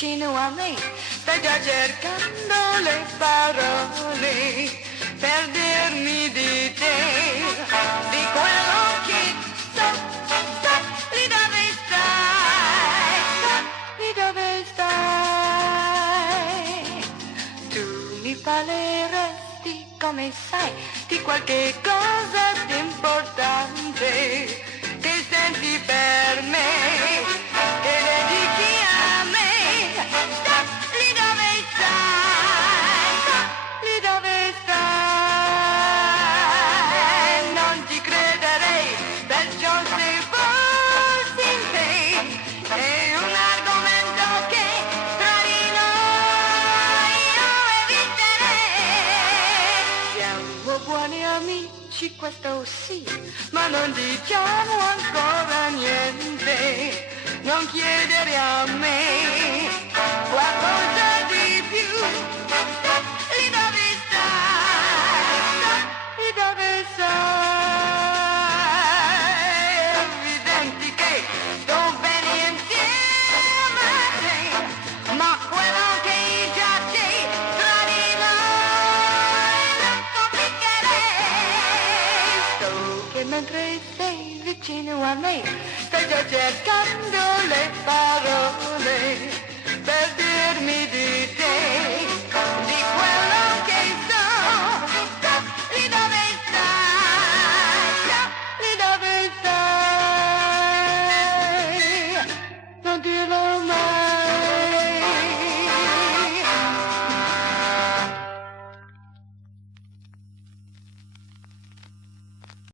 vicino a me, stai già cercando le parole per dirmi di te, di quello che so, lì dove stai, lì dove stai. Tu mi parleresti, come sai, di qualche cosa di importante che senti per me, che dedichi a me. Sta lì dove stai, sta lì dove stai. Non ti crederei, perciò se fossi in te, è un argomento che tra di noi io eviterei. Siamo buoni amici, questo sì, ma non diciamo ancora niente, non chiedere a me qualcosa di più. Sta lì dove stai, sta lì dove stai. È evidente che sto bene insieme a te, ma quello che già c'è tra di noi non complicherei. So che mentre sei vicino a me, stai già cercando le parole per dirmi di te.